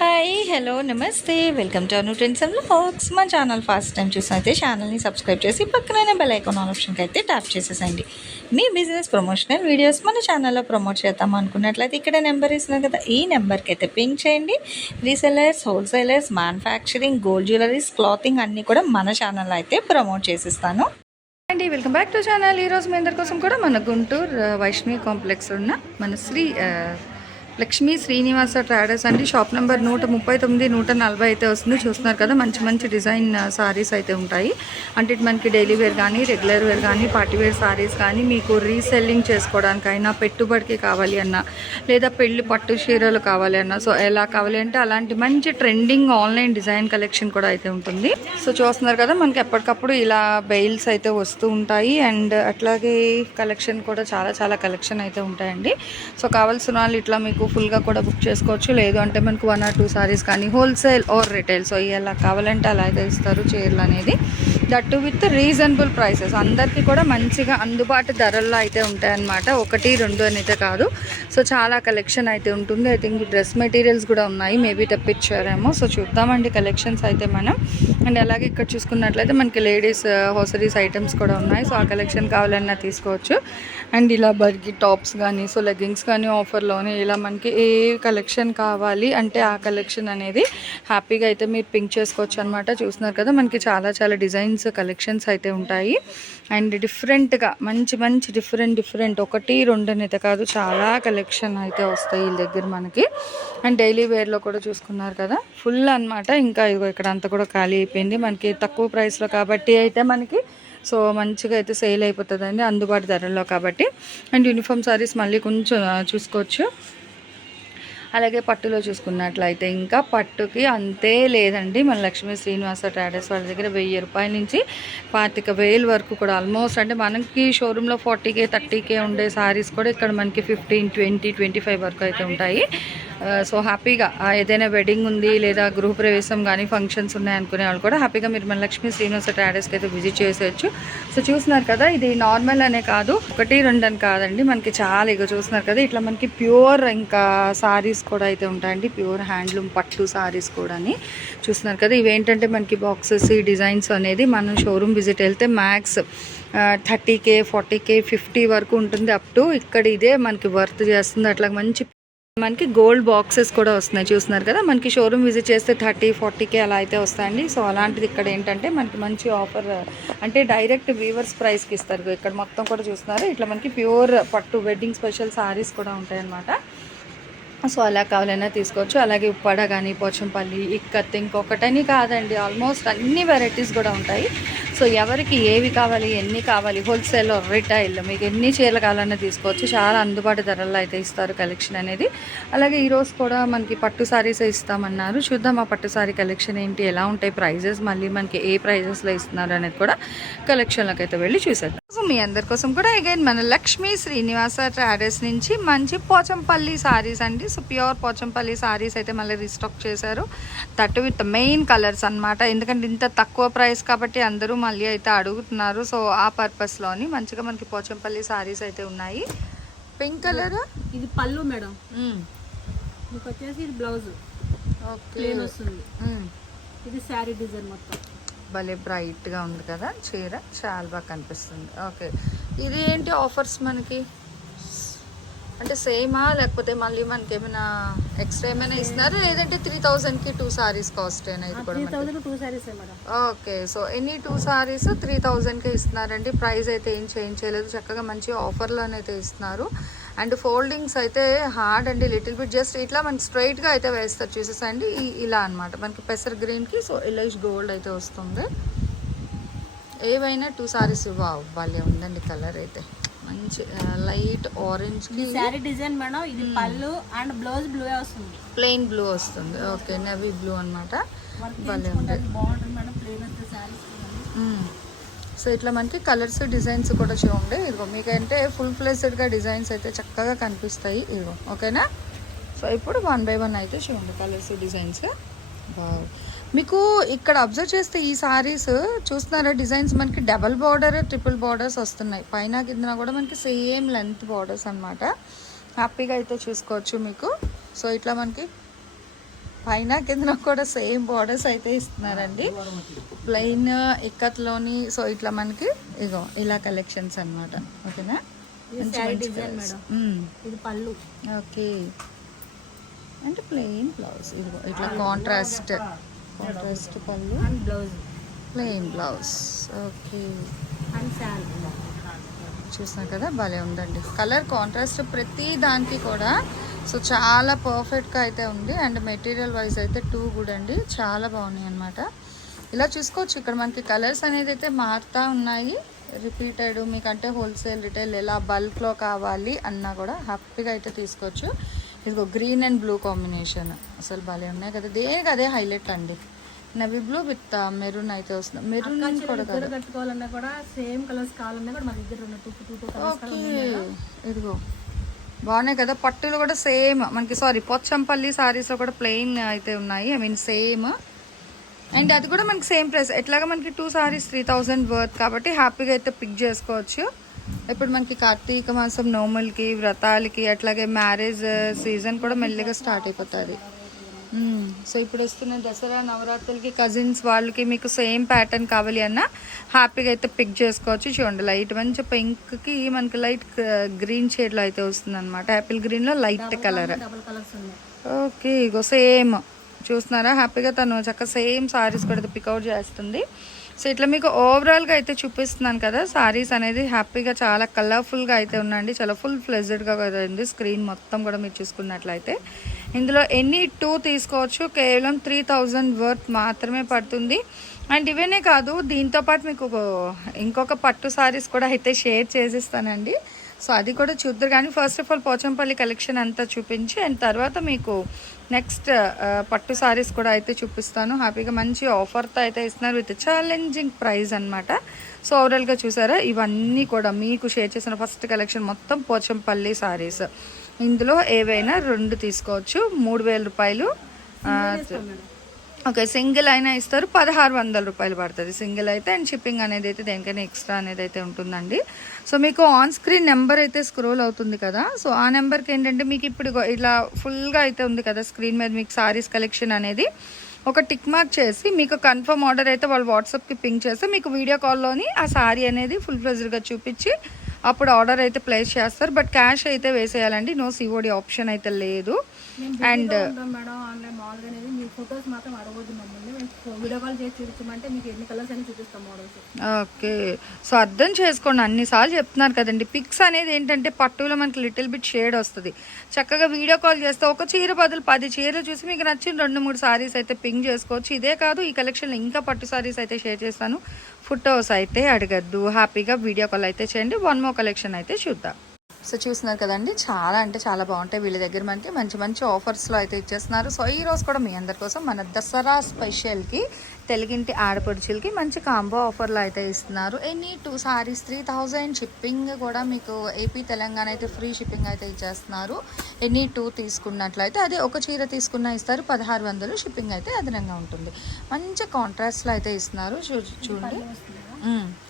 Hi hello నమస్తే. Welcome to Anu trends and facts మా channel first time చూసినైతే ఛానల్ని సబ్స్క్రైబ్ చేసి పక్కన బెల్ ఐకాన్ ఆప్షన్కి అయితే ట్యాప్ చేసేసండి మీ బిజినెస్ ప్రమోషనల్ వీడియోస్ మన ఛానల్లో ప్రమోట్ చేద్దాం అనుకున్నట్లయితే ఇక్కడ నెంబర్ ఇస్తున్నాం కదా ఈ నెంబర్కి అయితే పింక్ చేయండి. Resellers wholesalers manufacturing gold jewelleries clothing అన్నీ కూడా మన ఛానల్లో అయితే ప్రమోట్ చేసిస్తాను. అండి వెల్కమ్ బ్యాక్ టు ఛానల్. ఈరోజు మీ అందరి కోసం కూడా మన గుంటూరు వైష్ణవి కాంప్లెక్స్ ఉన్న మన శ్రీ లక్ష్మీ శ్రీనివాస ట్రాడర్స్ అండి. షాప్ నెంబర్ నూట ముప్పై తొమ్మిది నూట నలభై అయితే వస్తుంది. చూస్తున్నారు కదా మంచి మంచి డిజైన్ సారీస్ అయితే ఉంటాయి. అంటే ఇటు మనకి డైలీ వేర్ కానీ రెగ్యులర్ వేర్ కానీ పార్టీ వేర్ సారీస్ కానీ మీకు రీసెల్లింగ్ చేసుకోవడానికైనా పెట్టుబడికి కావాలి అన్నా లేదా పెళ్ళి పట్టు చీరలు కావాలి అన్నా సో ఎలా కావాలి అంటే అలాంటి మంచి ట్రెండింగ్ ఆన్లైన్ డిజైన్ కలెక్షన్ కూడా అయితే ఉంటుంది. సో చూస్తున్నారు కదా మనకి ఎప్పటికప్పుడు ఇలా బెయిల్స్ అయితే వస్తూ ఉంటాయి. అండ్ అట్లాగే కలెక్షన్ కూడా చాలా చాలా కలెక్షన్ అయితే ఉంటాయండి. సో కావాల్సిన వాళ్ళు ఇట్లా మీకు ఫుల్గా కూడా బుక్ చేసుకోవచ్చు. లేదు అంటే మనకు వన్ ఆర్ టూ సారీస్ కానీ హోల్సేల్ ఆర్ రిటైల్ సో ఎలా కావాలంటే అలా అయితే ఇస్తారు చీరలు అనేది. దట్టు విత్ రీజనబుల్ ప్రైసెస్ అందరికీ కూడా మంచిగా అందుబాటు ధరల్లో అయితే ఉంటాయన్నమాట. ఒకటి రెండు అని అయితే కాదు. సో చాలా కలెక్షన్ అయితే ఉంటుంది. ఐ థింక్ డ్రెస్ మెటీరియల్స్ కూడా ఉన్నాయి. మేబీ తెప్పించారేమో. సో చూద్దామండి కలెక్షన్స్ అయితే మనం. అండ్ అలాగే ఇక్కడ చూసుకున్నట్లయితే మనకి లేడీస్ హోసరీస్ ఐటమ్స్ కూడా ఉన్నాయి. సో ఆ కలెక్షన్ కావాలన్నా తీసుకోవచ్చు. అండ్ ఇలా బర్గి టాప్స్ కానీ సో లెగ్గింగ్స్ కానీ ఆఫర్లోనే ఇలా మనకి మనకి ఏ కలెక్షన్ కావాలి అంటే ఆ కలెక్షన్ అనేది హ్యాపీగా అయితే మీరు పింక్ చేసుకోవచ్చు అనమాట చూస్తున్నారు కదా మనకి చాలా చాలా డిజైన్స్ కలెక్షన్స్ అయితే ఉంటాయి. అండ్ డిఫరెంట్గా మంచి మంచి డిఫరెంట్ డిఫరెంట్ ఒకటి రెండు అయితే కాదు చాలా కలెక్షన్ అయితే వస్తాయి వీళ్ళ దగ్గర మనకి. అండ్ డైలీ వేర్లో కూడా చూసుకున్నారు కదా ఫుల్ అన్నమాట. ఇంకా ఇదిగో ఇక్కడ అంతా కూడా ఖాళీ అయిపోయింది. మనకి తక్కువ ప్రైస్లో కాబట్టి అయితే మనకి సో మంచిగా అయితే సేల్ అయిపోతుందండి అందుబాటు ధరల్లో కాబట్టి. అండ్ యూనిఫామ్ సారీస్ మళ్ళీ కొంచెం చూసుకోవచ్చు. అలాగే పట్టులో చూసుకున్నట్లయితే ఇంకా పట్టుకి అంతే లేదండి. మన లక్ష్మీ శ్రీనివాస ట్రాడర్స్ వాళ్ళ దగ్గర వెయ్యి రూపాయల నుంచి పాతిక వేలు వరకు కూడా ఆల్మోస్ట్ అంటే మనకి షోరూంలో ఫార్టీకే థర్టీకే ఉండే సారీస్ కూడా ఇక్కడ మనకి ఫిఫ్టీన్ ట్వంటీ ట్వంటీ ఫైవ్ వరకు అయితే ఉంటాయి. సో హ్యాపీగా ఏదైనా వెడ్డింగ్ ఉంది లేదా గృహప్రవేశం కానీ ఫంక్షన్స్ ఉన్నాయి అనుకునే వాళ్ళు కూడా హ్యాపీగా మీరు మన లక్ష్మీ శ్రీనివాస ట్రాడర్స్కి అయితే విజిట్ చేసేయచ్చు. సో చూస్తున్నారు కదా ఇది నార్మల్ అనే కాదు ఒకటి రెండు అని కాదండి. మనకి చాలా ఇక చూస్తున్నారు కదా ఇట్లా మనకి ప్యూర్ ఇంకా సారీస్ కూడా అయితే ఉంటాయండి. ప్యూర్ హ్యాండ్లూమ్ పట్లు సారీస్ కూడా చూస్తున్నారు కదా. ఇవేంటంటే మనకి బాక్సెస్ ఈ డిజైన్స్ అనేది మనం షోరూమ్ విజిట్ వెళ్తే max thirty K forty K fifty వరకు ఉంటుంది. అప్ టు ఇక్కడ ఇదే మనకి వర్త్ చేస్తుంది. అట్లా మంచి మనకి గోల్డ్ బాక్సెస్ కూడా వస్తున్నాయి. చూస్తున్నారు కదా మనకి షోరూమ్ విజిట్ చేస్తే థర్టీ ఫార్టీకే అలా అయితే వస్తాయండి. సో అలాంటిది ఇక్కడ ఏంటంటే మనకి మంచి ఆఫర్ అంటే డైరెక్ట్ వీవర్స్ ప్రైస్కి ఇస్తారు. ఇక్కడ మొత్తం కూడా చూస్తున్నారు. ఇట్లా మనకి ప్యూర్ పట్టు వెడ్డింగ్ స్పెషల్ సారీస్ కూడా ఉంటాయన్నమాట. సో అలా కావాలన్నా తీసుకోవచ్చు. అలాగే ఉప్పాడ కానీ పోచంపల్లి ఇక్కత్ ఇంకొకటని కాదండి. ఆల్మోస్ట్ అన్ని వెరైటీస్ కూడా ఉంటాయి. సో ఎవరికి ఏవి కావాలి ఎన్ని కావాలి హోల్సేల్ రిటైల్ మీకు ఎన్ని చీరలు కావాలన్నా తీసుకోవచ్చు. చాలా అందుబాటు ధరల్లో అయితే ఇస్తారు కలెక్షన్ అనేది. అలాగే ఈరోజు కూడా మనకి పట్టు సారీస్ ఇస్తామన్నారు. చూద్దాం ఆ పట్టు సారీ కలెక్షన్ ఏంటి ఎలా ఉంటాయి ప్రైజెస్ మళ్ళీ మనకి ఏ ప్రైజెస్లో ఇస్తున్నారు అనేది కూడా కలెక్షన్లోకి అయితే వెళ్ళి చూసేద్దాం. సో మీ అందరి కోసం కూడా అగైన్ మన లక్ష్మీ శ్రీనివాస ట్రాడర్స్ నుంచి మంచి పోచంపల్లి సారీస్ అండి. సో ప్యూర్ పోచంపల్లి సారీస్ అయితే మళ్ళీ రీస్టాక్ చేశారు. దట్ విత్ మెయిన్ కలర్స్ అన్నమాట. ఎందుకంటే ఇంత తక్కువ ప్రైస్ కాబట్టి అందరూ మళ్ళీ అయితే అడుగుతున్నారు. సో ఆ పర్పస్లోని మంచిగా మనకి పోచంపల్లి సారీస్ అయితే ఉన్నాయి. పింక్ కలర్ ఇది పళ్ళు మేడం. మీకు వచ్చేసి ఇది బ్లౌజ్ ప్లేన్ వస్తుంది. ఇది శారీ డిజైన్ మొత్తం. భలే బ్రైట్గా ఉంది కదా. చీర చాలా బాగా కనిపిస్తుంది. ఓకే ఇది ఏంటి ఆఫర్స్ మనకి? అంటే సేమా లేకపోతే మళ్ళీ మనకి ఏమైనా ఎక్స్ట్రా ఏమైనా ఇస్తున్నారా? లేదంటే త్రీ థౌజండ్కి two saris cost? Thousand okay so any two saris three థౌజండ్కే ఇస్తున్నారండి. ప్రైస్ అయితే ఏం చేంజ్ చేయలేదు. చక్కగా మంచి ఆఫర్లోనైతే ఇస్తున్నారు. అండ్ ఫోల్డింగ్స్ అయితే హార్డ్ అండి లిటిల్ బిట్ జస్ట్ ఇట్లా మనకి స్ట్రైట్గా అయితే వేస్తారు. చూసేసండి. ఇలా అన్నమాట. మనకి పెసర్ గ్రీన్కి సో ఇలైష్ గోల్డ్ అయితే వస్తుంది. ఏవైనా టూ సారీస్ వావ్ భలే ఉందండి కలర్ అయితే. మంచి light orange sari design madam ఇది పళ్ళు అండ్ బ్లౌజ్ బ్లూ వస్తుంది. ప్లెయిన్ బ్లూ వస్తుంది. Okay navy blue saris so ఇట్లా మనకి కలర్స్ డిజైన్స్ కూడా చూడండి. ఇదిగో మీకంటే ఫుల్ ఫ్లెస్డ్గా డిజైన్స్ అయితే చక్కగా కనిపిస్తాయి. ఇదిగో ఓకేనా సో ఇప్పుడు వన్ బై వన్ అయితే చూడండి కలర్స్ డిజైన్స్ బావ్ మీకు ఇక్కడ అబ్జర్వ్ చేస్తే ఈ సారీస్ చూస్తున్నారా డిజైన్స్ మనకి డబల్ బార్డర్ ట్రిపుల్ బార్డర్స్ వస్తున్నాయి. పైన కింద కూడా మనకి సేమ్ లెంత్ బార్డర్స్ అన్నమాట. హ్యాపీగా అయితే చూసుకోవచ్చు మీకు. సో ఇట్లా మనకి పైన కింద కూడా సేమ్ బార్డర్స్ అయితే ఇస్తున్నారండి. ప్లెయిన్ ఇక్కత్లోని సో ఇట్లా మనకి ఇగో ఇలా కలెక్షన్స్ అన్నమాట. ఓకేనా? పళ్ళు. ఓకే అంటే ప్లెయిన్ బ్లౌజ్ ఇదిగో ఇట్లా కాంట్రాస్ట్ కాంట్రాస్ట్ పళ్ళు. And blouse plain blouse okay and sari చూస్తున్నారు కదా భలే ఉందండి. కలర్ కాంట్రాస్ట్ ప్రతి దానికి కూడా. సో చాలా పర్ఫెక్ట్గా అయితే ఉంది. అండ్ మెటీరియల్ వైజ్ అయితే టూ గుడ్ అండి. చాలా బాగున్నాయి అనమాట ఇలా చూసుకోవచ్చు. ఇక్కడ మనకి కలర్స్ అనేది అయితే మారుతూ ఉన్నాయి. రిపీటెడ్ మీకంటే హోల్సేల్ రిటైల్ ఎలా బల్క్లో కావాలి అన్నా కూడా హ్యాపీగా అయితే తీసుకోవచ్చు. ఇదిగో గ్రీన్ అండ్ బ్లూ కాంబినేషన్ అసలు భలే ఉన్నాయి కదా. దేనికి అదే హైలైట్ అండి? నవీ బ్లూ విత్ మెరూన్ అయితే వస్తుంది. మెరూన్ కూడా కదా. కట్టుకోవాలన్నా కూడా సేమ్ కలర్స్ కావాలన్నా కూడా మన దగ్గర ఉన్న two two two colours okay. ఇదిగో బాగున్నాయి కదా. పట్టులు కూడా సేమ్ మనకి సారీ పొచ్చంపల్లి సారీస్ కూడా ప్లెయిన్ అయితే ఉన్నాయి. ఐ మీన్ సేమ్ అండ్ అది కూడా మనకి సేమ్ ప్రైస్ ఎట్లాగా మనకి two saris three thousand worth కాబట్టి హ్యాపీగా అయితే పిక్ చేసుకోవచ్చు. ఇప్పుడు మనకి కార్తీక మాసం నోములకి వ్రతాలకి అట్లాగే మ్యారేజ్ సీజన్ కూడా మెల్లిగా స్టార్ట్ అయిపోతుంది. సో ఇప్పుడు వస్తున్న దసరా నవరాత్రులకి కజిన్స్ వాళ్ళకి మీకు సేమ్ ప్యాటర్న్ కావాలి అన్న హ్యాపీగా అయితే పిక్ చేసుకోవచ్చు. చూడండి లైట్ మంచి పింక్కి మనకి లైట్ గ్రీన్ షేడ్లో అయితే వస్తుంది అనమాట యాపిల్ గ్రీన్లో లైట్ కలర్. ఓకే ఇగో సేమ్. చూస్తున్నారా? హ్యాపీగా తను చక్కగా సేమ్ సారీస్ కూడా పికౌట్ చేస్తుంది. సో ఇట్లా మీకు ఓవరాల్గా అయితే చూపిస్తున్నాను కదా సారీస్ అనేది హ్యాపీగా చాలా కలర్ఫుల్గా అయితే ఉందండి. చాలా ఫుల్ ఫ్లెజెడ్గా ఉంది. స్క్రీన్ మొత్తం కూడా మీరు చూసుకున్నట్లయితే. ఇందులో ఎన్ని టూ తీసుకోవచ్చు. కేవలం త్రీ థౌజండ్ వర్త్ మాత్రమే పడుతుంది. అండ్ ఇవనే కాదు దీంతో పాటు మీకు ఇంకొక పట్టు సారీస్ కూడా అయితే షేర్ చేసిస్తానండి. సో అది కూడా చూద్దరు. కానీ first of all Pochampally collection అంతా చూపించి అండ్ తర్వాత మీకు నెక్స్ట్ పట్టు సారీస్ కూడా అయితే చూపిస్తాను. హ్యాపీగా మంచి ఆఫర్తో అయితే ఇస్తున్నారు. విత్ ఛాలెంజింగ్ ప్రైస్ అనమాట సో ఓవరాల్గా చూసారా? ఇవన్నీ కూడా మీకు షేర్ చేసిన ఫస్ట్ కలెక్షన్ మొత్తం పోచంపల్లి సారీస్ ఇందులో ఏవైనా రెండు తీసుకోవచ్చు. మూడు వేల రూపాయలు ఓకే సింగిల్ అయినా ఇస్తారు. పదహారు వందల రూపాయలు పడుతుంది. సింగిల్ అయితే అండ్ షిప్పింగ్ అనేది అయితే దేనికైనా ఎక్స్ట్రా అనేది అయితే ఉంటుందండి. సో మీకు ఆన్ స్క్రీన్ నెంబర్ అయితే స్క్రోల్ అవుతుంది కదా. సో ఆ నెంబర్కి ఏంటంటే మీకు ఇప్పుడు ఇలా ఫుల్గా అయితే ఉంది కదా స్క్రీన్ మీద మీకు సారీస్ కలెక్షన్ అనేది. ఒక టిక్ మార్క్ చేసి మీకు కన్ఫర్మ్ ఆర్డర్ అయితే వాళ్ళు వాట్సాప్కి పింక్ చేస్తే మీకు వీడియో కాల్లోని ఆ సారీ అనేది ఫుల్ ఫ్లెజ్డ్గా చూపించి అప్పుడు ఆర్డర్ అయితే ప్లేస్ చేస్తారు. బట్ క్యాష్ అయితే వేసేయాలండి. నో సిఓడి ఆప్షన్ అయితే లేదు. And madam. ఆన్లైన్ మామూలుగా అనేది మీ ఫొటోస్ మాత్రం అడగవద్దు మమ్మల్ని. మేము వీడియో కాల్ చేసి చూపించమంటే మీకు ఎన్ని కలర్స్ అని చూపిస్తాం మోడల్స్ ఓకే. సో అర్థం చేసుకోండి. అన్నిసార్లు చెప్తున్నారు కదండి. పిక్స్ అనేది ఏంటంటే పట్టులో మనకి లిటిల్ బిట్ షేడ్ వస్తుంది. చక్కగా వీడియో కాల్ చేస్తే ఒక చీర బదులు పది చీరలు చూసి మీకు నచ్చిన రెండు మూడు సారీస్ అయితే పింక్ చేసుకోవచ్చు. ఇదే కాదు ఈ కలెక్షన్లో ఇంకా పట్టు సారీస్ అయితే షేర్ చేస్తాను. ఫొటోస్ అయితే అడగద్దు. హ్యాపీగా వీడియో కాల్ అయితే చేయండి. వన్ మో కలెక్షన్ అయితే చూద్దాం. సో చూస్తున్నారు కదండి చాలా అంటే చాలా బాగుంటాయి. వీళ్ళ దగ్గర మనకి మంచి మంచి ఆఫర్స్లో అయితే ఇచ్చేస్తున్నారు. సో ఈ రోజు కూడా మీ అందరి కోసం మన దసరా స్పెషల్కి తెలుగింటి ఆడపడుచులకి మంచి కాంబో ఆఫర్లు అయితే ఇస్తున్నారు. Any two saris three thousand shipping కూడా మీకు ఏపీ తెలంగాణ అయితే ఫ్రీ షిప్పింగ్ అయితే ఇచ్చేస్తున్నారు. ఎనీ టూ తీసుకున్నట్లయితే అదే ఒక చీర తీసుకున్న ఇస్తారు. పదహారు వందలు షిప్పింగ్ అయితే అదనంగా ఉంటుంది. మంచి కాంట్రాస్ట్లో అయితే ఇస్తున్నారు. చూ- చూడండి.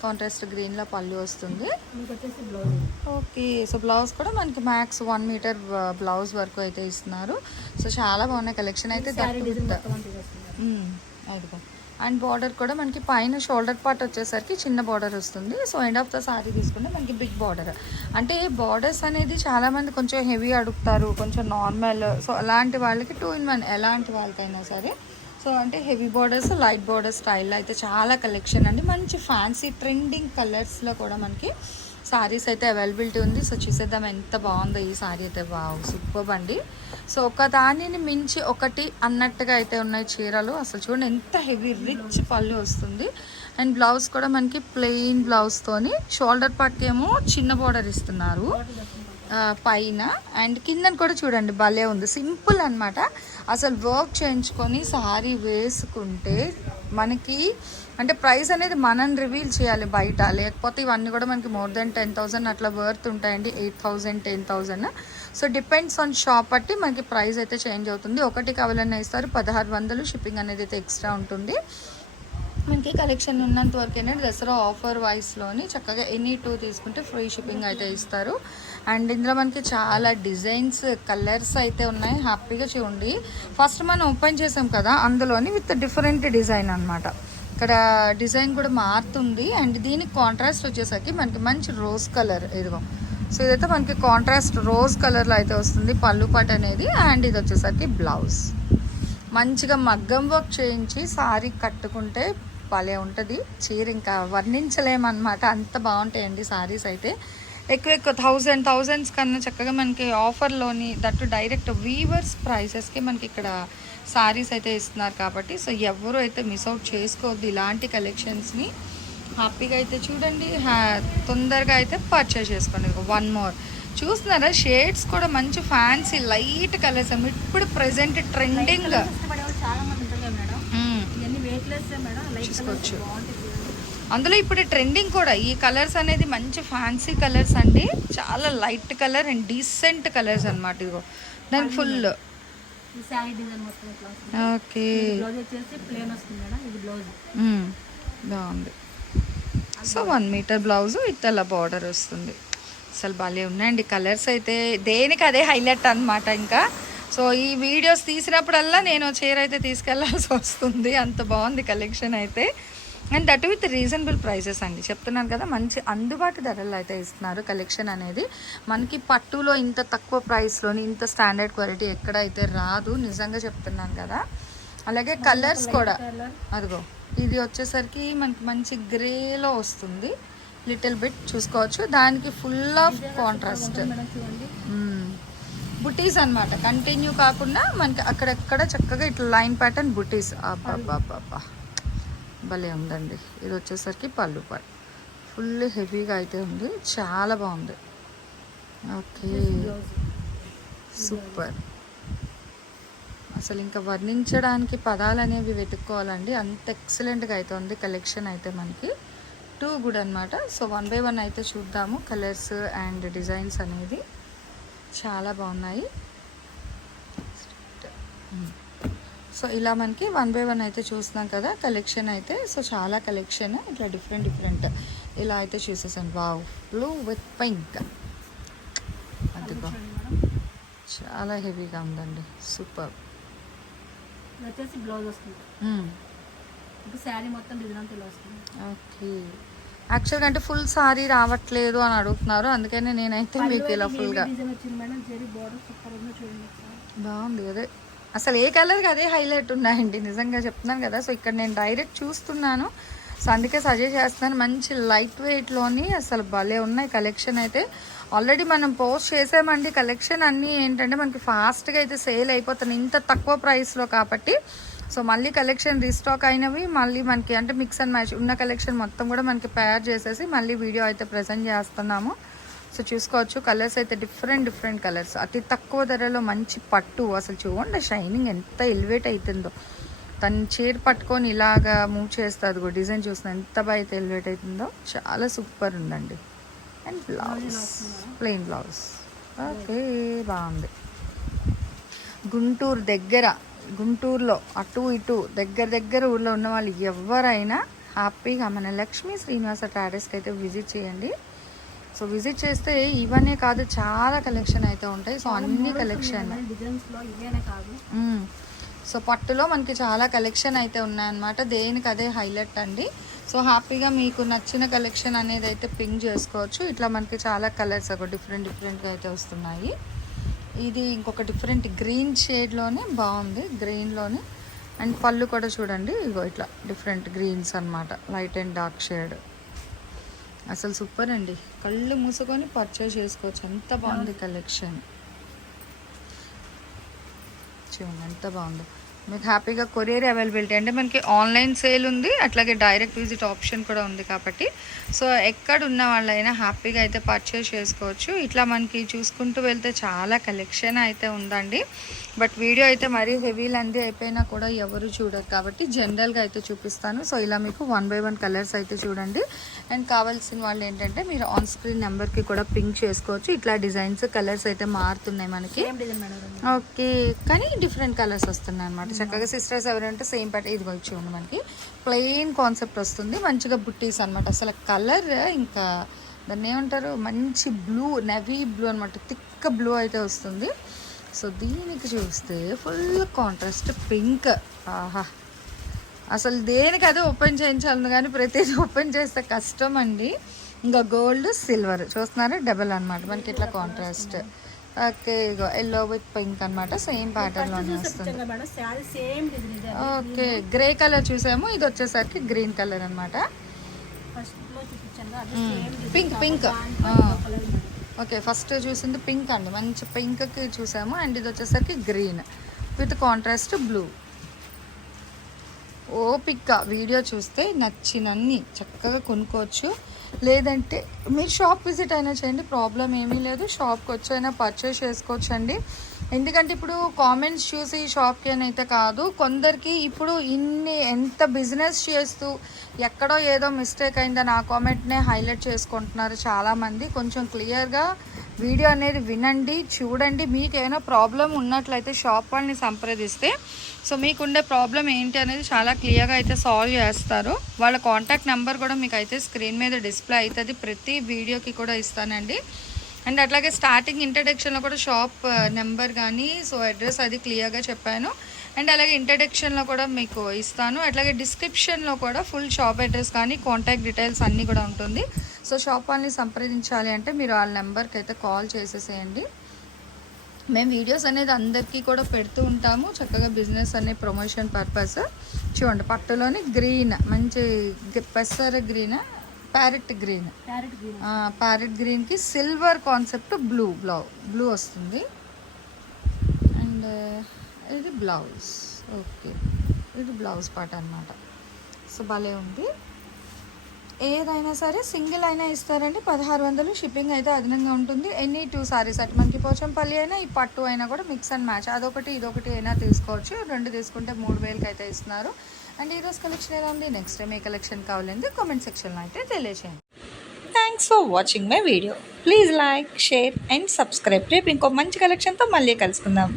కాంట్రాస్ట్ గ్రీన్లో పళ్ళు వస్తుంది. ఓకే సో బ్లౌజ్ కూడా మనకి మ్యాక్స్ వన్ మీటర్ బ్లౌజ్ వరకు అయితే ఇస్తున్నారు. సో చాలా బాగున్నాయి కలెక్షన్ అయితే అదిగో. అండ్ బార్డర్ కూడా మనకి పైన షోల్డర్ పార్ట్ వచ్చేసరికి చిన్న బార్డర్ వస్తుంది. So end of the sari తీసుకుంటే మనకి బిగ్ బార్డర్ అంటే బార్డర్స్ అనేది చాలా మంది కొంచెం హెవీ అడుగుతారు కొంచెం నార్మల్ సో అలాంటి వాళ్ళకి టూ ఇన్ వన్ ఎలాంటి వాళ్ళకైనా సరే సో అంటే హెవీ బార్డర్స్ లైట్ బార్డర్ స్టైల్లో అయితే చాలా కలెక్షన్ అండి. మంచి ఫ్యాన్సీ ట్రెండింగ్ కలర్స్లో కూడా మనకి శారీస్ అయితే అవైలబిలిటీ ఉంది. సో చూసేద్దాం ఎంత బాగుందో ఈ సారీ అయితే. బాగు సూపర్ అండి. సో ఒక దానిని మించి ఒకటి అన్నట్టుగా అయితే ఉన్నాయి చీరలు. అసలు చూడండి ఎంత హెవీ రిచ్ పళ్ళు వస్తుంది. అండ్ బ్లౌజ్ కూడా మనకి ప్లెయిన్ బ్లౌజ్తోని. షోల్డర్ పార్ట్కి ఏమో చిన్న బార్డర్ ఇస్తున్నారు. పైన అండ్ కింద కూడా చూడండి భలే ఉంది. సింపుల్ అన్నమాట. అసలు వర్క్ చేయించుకొని సారీ వేసుకుంటే మనకి అంటే ప్రైస్ అనేది మనం రివీల్ చేయాలి బయట. లేకపోతే ఇవన్నీ కూడా మనకి మోర్ దెన్ టెన్ థౌసండ్ అట్లా వర్త్ ఉంటాయండి. Eight thousand ten thousand so depends on shop బట్టి మనకి ప్రైస్ అయితే చేంజ్ అవుతుంది. ఒకటి కావాలన్నా ఇస్తారు. పదహారు వందలు షిప్పింగ్ అనేది అయితే ఎక్స్ట్రా ఉంటుంది. మనకి కలెక్షన్ ఉన్నంత వరకు ఏంటంటే దసరా ఆఫర్ వైస్లోని చక్కగా ఎనీ టూ తీసుకుంటే ఫ్రీ షిప్పింగ్ అయితే ఇస్తారు. అండ్ ఇందులో మనకి చాలా డిజైన్స్ కలర్స్ అయితే ఉన్నాయి. హ్యాపీగా చూడండి. ఫస్ట్ మనం ఓపెన్ చేసాం కదా అందులోని విత్ డిఫరెంట్ డిజైన్ అనమాట ఇక్కడ డిజైన్ కూడా మారుతుంది. అండ్ దీనికి కాంట్రాస్ట్ వచ్చేసరికి మనకి మంచి రోజ్ కలర్ ఇదిగో. సో ఇదైతే మనకి కాంట్రాస్ట్ రోజ్ కలర్లో అయితే వస్తుంది పళ్ళు పట్ అనేది. అండ్ ఇది వచ్చేసరికి బ్లౌజ్ మంచిగా మగ్గం వర్క్ చేయించి సారీ కట్టుకుంటే భలే ఉంటుంది. చీర ఇంకా వర్ణించలేమన్నమాట. అంత బాగుంటాయండి సారీస్ అయితే. ఎక్కువ ఎక్కువ థౌజండ్ థౌజండ్స్ కన్నా చక్కగా మనకి ఆఫర్లోని దట్టు డైరెక్ట్ వీవర్స్ ప్రైసెస్కి మనకి ఇక్కడ సారీస్ అయితే ఇస్తున్నారు కాబట్టి సో ఎవరు అయితే మిస్ అవుట్ చేసుకోవద్దు ఇలాంటి కలెక్షన్స్ని హ్యాపీగా అయితే చూడండి. తొందరగా అయితే పర్చేస్ చేసుకోండి. వన్ మోర్ చూస్తున్నారా? షేడ్స్ కూడా మంచి ఫ్యాన్సీ లైట్ కలర్స్ ఇప్పుడు ప్రెసెంట్ ట్రెండింగ్ మేడం? లైట్ చూసుకోవచ్చు. అందులో ఇప్పుడు ట్రెండింగ్ కూడా ఈ కలర్స్ అనేది మంచి ఫ్యాన్సీ కలర్స్ అండి. చాలా light colour and decent colours అన్నమాట ఇదిగో దానికి ఫుల్ ఇట్లా ఓకే. బాగుంది. సో వన్ మీటర్ బ్లౌజ్ ఇత్తల బార్డర్ వస్తుంది. అసలు భలే ఉన్నాయండి కలర్స్ అయితే. దేనికి అదే హైలైట్ అన్నమాట ఇంకా. సో ఈ వీడియోస్ తీసినప్పుడల్లా నేను చీర అయితే తీసుకెళ్ళాల్సి వస్తుంది. అంత బాగుంది కలెక్షన్ అయితే. And that with reasonable prices అండి. చెప్తున్నాను కదా మంచి అందుబాటు ధరలు అయితే ఇస్తున్నారు కలెక్షన్ అనేది. మనకి పట్టులో ఇంత తక్కువ ప్రైస్లోని ఇంత స్టాండర్డ్ క్వాలిటీ ఎక్కడైతే రాదు నిజంగా చెప్తున్నాను కదా. అలాగే కలర్స్ కూడా. అదిగో ఇది వచ్చేసరికి మనకి మంచి గ్రేలో వస్తుంది. లిటిల్ బిట్ చూసుకోవచ్చు. దానికి ఫుల్ ఆఫ్ కాంట్రాస్ట్ బుటీస్ అన్నమాట. కంటిన్యూ కాకుండా మనకి అక్కడక్కడ చక్కగా ఇట్లా లైన్ ప్యాటర్న్ బుటీస్ అబ్బా భలే ఉందండి. ఇది వచ్చేసరికి పళ్ళు పాటు ఫుల్ హెవీగా అయితే ఉంది. చాలా బాగుంది. ఓకే. సూపర్. అసలు ఇంకా వర్ణించడానికి పదాలు అనేవి వెతుక్కోవాలండి. అంత ఎక్సలెంట్గా అయితే ఉంది కలెక్షన్ అయితే మనకి. టూ గుడ్ అనమాట సో వన్ బై వన్ అయితే చూద్దాము. కలర్స్ అండ్ డిజైన్స్ అనేది. చాలా బాగున్నాయి. సో ఇలా మనకి వన్ బై వన్ అయితే చూస్తున్నాం కదా కలెక్షన్ అయితే. సో చాలా కలెక్షన్ ఇట్లా డిఫరెంట్ డిఫరెంట్ ఇలా అయితే చూసేసాను. వావ్ బ్లూ విత్ పింక్ అదిగో. మేడం చాలా హెవీగా ఉందండి. సూపర్ వచ్చేసి బ్లౌజ్ వస్తుంది. శారీ మొత్తం డిజైన్ ఓకే యాక్చువల్గా అంటే ఫుల్ సారీ రావట్లేదు అని అడుగుతున్నారు. అందుకని నేనైతే మీకు ఇలా ఫుల్గా బాగుంది. అదే అసలు ఏ కలర్కి అదే హైలైట్ ఉన్నాయండి. నిజంగా చెప్తున్నాను కదా. సో ఇక్కడ నేను డైరెక్ట్ చూస్తున్నాను. సో అందుకే సజెస్ట్ చేస్తున్నాను. మంచి లైట్ వెయిట్లోని అసలు భలే ఉన్నాయి కలెక్షన్ అయితే. ఆల్రెడీ మనం పోస్ట్ చేసామండి కలెక్షన్ అన్నీ ఏంటంటే మనకి ఫాస్ట్గా అయితే సేల్ అయిపోతున్నాయి. ఇంత తక్కువ ప్రైస్లో కాబట్టి. సో మళ్ళీ కలెక్షన్ రీస్టాక్ అయినవి మళ్ళీ మనకి అంటే మిక్స్ అండ్ మ్యాచ్ ఉన్న కలెక్షన్ మొత్తం కూడా మనకి తయారు చేసేసి మళ్ళీ వీడియో అయితే ప్రజెంట్ చేస్తున్నాము. సో చూసుకోవచ్చు కలర్స్ అయితే డిఫరెంట్ డిఫరెంట్ కలర్స్ అతి తక్కువ ధరలో మంచి పట్టు. అసలు చూడండి షైనింగ్ ఎంత ఎలివేట్ అవుతుందో తను చీర పట్టుకొని ఇలాగా మూవ్ చేస్తుంది కూడా డిజైన్ చూసిన ఎంత బాగా అయితే ఎలివేట్ అవుతుందో చాలా సూపర్ ఉందండి. And blouse plain blouse okay బాగుంది. గుంటూరు దగ్గర గుంటూరులో అటు ఇటు దగ్గర దగ్గర ఊర్లో ఉన్న వాళ్ళు ఎవరైనా హ్యాపీగా మన లక్ష్మీ శ్రీనివాస ట్రాడర్స్కి అయితే విజిట్ చేయండి. సో విజిట్ చేస్తే ఇవన్నీ కాదు చాలా కలెక్షన్ అయితే ఉంటాయి. సో అన్ని కలెక్షన్. సో పట్టులో మనకి చాలా కలెక్షన్ అయితే ఉన్నాయన్నమాట. దేనికి అదే హైలైట్ అండి. సో హ్యాపీగా మీకు నచ్చిన కలెక్షన్ అనేది అయితే పింక్ చేసుకోవచ్చు. ఇట్లా మనకి చాలా కలర్స్ ఒక డిఫరెంట్ డిఫరెంట్గా అయితే వస్తున్నాయి. ఇది ఇంకొక డిఫరెంట్ గ్రీన్ షేడ్లోనే బాగుంది. గ్రీన్లోని అండ్ పళ్ళు కూడా చూడండి. ఇగో ఇట్లా డిఫరెంట్ గ్రీన్స్ అన్నమాట. లైట్ అండ్ డార్క్ షేడ్ అసలు సూపర్ అండి. కళ్ళు మూసుకొని పర్చేస్ చేసుకోవచ్చు. ఎంత బాగుంది కలెక్షన్ చూడండి ఎంత బాగుందో. మీకు హ్యాపీగా కొరియర్ అవైలబిలిటీ అంటే మనకి ఆన్లైన్ సేల్ ఉంది అట్లాగే డైరెక్ట్ విజిట్ ఆప్షన్ కూడా ఉంది కాబట్టి. సో ఎక్కడ ఉన్న వాళ్ళైనా హ్యాపీగా అయితే పర్చేస్ చేసుకోవచ్చు. ఇట్లా మనకి చూసుకుంటూ వెళ్తే చాలా కలెక్షన్ అయితే ఉందండి. బట్ వీడియో అయితే మరీ హెవీ లెంది అయిపోయినా కూడా ఎవరు చూడరు కాబట్టి జనరల్గా అయితే చూపిస్తాను. సో ఇలా మీకు వన్ బై వన్ కలర్స్ అయితే చూడండి. అండ్ కావాల్సిన వాళ్ళు ఏంటంటే మీరు ఆన్ స్క్రీన్ నెంబర్కి కూడా పింక్ చేసుకోవచ్చు. ఇట్లా డిజైన్స్ కలర్స్ అయితే మారుతున్నాయి మనకి. ఓకే. కానీ డిఫరెంట్ కలర్స్ వస్తున్నాయి అనమాట చక్కగా సిస్టర్స్ ఎవరంటే సేమ్ పట్ట ఇది వచ్చి ఉంది మనకి. ప్లెయిన్ కాన్సెప్ట్ వస్తుంది. మంచిగా బుట్టీస్ అనమాట అసలు కలర్ ఇంకా దాన్ని ఏమంటారు? మంచి బ్లూ నెవీ బ్లూ అనమాట థిక్ బ్లూ అయితే వస్తుంది. సో దీనికి చూస్తే ఫుల్ కాంట్రాస్ట్ పింక్. ఆహా. అసలు దేనికి అదే ఓపెన్ చేయించాలను కానీ ప్రతిదీ ఓపెన్ చేస్తే కష్టం అండి. ఇంకా గోల్డ్ సిల్వర్. చూస్తున్నారా? డబల్ అన్నమాట. మనకి ఇట్లా కాంట్రాస్ట్. ఓకే ఇగో ఎల్లో విత్ పింక్ అనమాట సేమ్ ప్యాటర్న్లోనే వస్తుంది. ఓకే గ్రే కలర్ చూసాము. ఇది వచ్చేసరికి గ్రీన్ కలర్ అనమాట పింక్ పింక్. ఓకే ఫస్ట్ చూసింది పింక్ అండి. మంచి పింక్కి చూసాము. అండ్ ఇది వచ్చేసరికి గ్రీన్ విత్ కాంట్రాస్ట్ బ్లూ. ఓపిక వీడియో చూస్తే నచ్చినన్ని చక్కగా కొనుక్కోవచ్చు. లేదంటే మీరు షాప్ విజిట్ అయినా చేయండి ప్రాబ్లం ఏమీ లేదు. షాప్కి వచ్చి అయినా పర్చేస్ చేసుకోవచ్చు అండి ఎందుకంటే ఇప్పుడు కామెంట్స్ చూసి షాప్కి అని అయితే కాదు కొందరికి ఇప్పుడు ఇన్ని ఎంత బిజినెస్ చేస్తూ ఎక్కడో ఏదో మిస్టేక్ అయిందని ఆ కామెంట్నే హైలైట్ చేసుకుంటున్నారు చాలామంది. కొంచెం క్లియర్గా వీడియో అనేది వినండి చూడండి. మీకు ఏమైనా ప్రాబ్లం ఉన్నట్లయితే షాప్ వాళ్ళని సంప్రదిస్తే సో మీకుండే ప్రాబ్లం ఏంటి అనేది చాలా క్లియర్గా అయితే సాల్వ్ చేస్తారు. వాళ్ళ కాంటాక్ట్ నెంబర్ కూడా మీకు అయితే స్క్రీన్ మీద డిస్ప్లే అవుతుంది. ప్రతి వీడియోకి కూడా ఇస్తానండి. అండ్ అట్లాగే స్టార్టింగ్ ఇంట్రడక్షన్లో కూడా షాప్ నెంబర్ కానీ సో అడ్రస్ అది క్లియర్గా చెప్పాను. అండ్ అలాగే ఇంట్రడక్షన్లో కూడా మీకు ఇస్తాను. అట్లాగే డిస్క్రిప్షన్లో కూడా ఫుల్ షాప్ అడ్రస్ కానీ కాంటాక్ట్ డీటెయిల్స్ అన్నీ కూడా ఉంటుంది. సో షాప్ వాళ్ళని సంప్రదించాలి అంటే మీరు వాళ్ళ నెంబర్కి అయితే కాల్ చేసేసేయండి. మేము వీడియోస్ అనేది అందరికీ కూడా పెడుతూ ఉంటాము. చక్కగా బిజినెస్ అనే ప్రమోషన్ పర్పస్ చూడండి పట్టులోని గ్రీన్ మంచి పెసర green parrot green. Carrot green. Parrot గ్రీన్కి silver concept blue blue blue వస్తుంది. అండ్ ఇది బ్లౌజ్. ఓకే. ఇది బ్లౌజ్ పార్ట్ అనమాట సో భలే ఉంది. ఏదైనా సరే సింగిల్ అయినా ఇస్తారండి. పదహారు వందలు షిప్పింగ్ అయితే అదనంగా ఉంటుంది. Any two saris. అటు మనకి పోచంపల్లి అయినా ఈ పట్టు అయినా కూడా మిక్స్ అండ్ మ్యాచ్. అదొకటి ఇదొకటి అయినా తీసుకోవచ్చు. రెండు తీసుకుంటే మూడు వేలకి అయితే ఇస్తున్నారు. అండ్ ఈరోజు కలెక్షన్ ఎలా ఉంది? నెక్స్ట్ టైం ఏ కలెక్షన్ కావాలంటే కామెంట్ సెక్షన్లో అయితే తెలియజేయండి thanks for watching my video please like share and subscribe రేపు ఇంకో మంచి కలెక్షన్తో మళ్ళీ కలుసుకుందాం.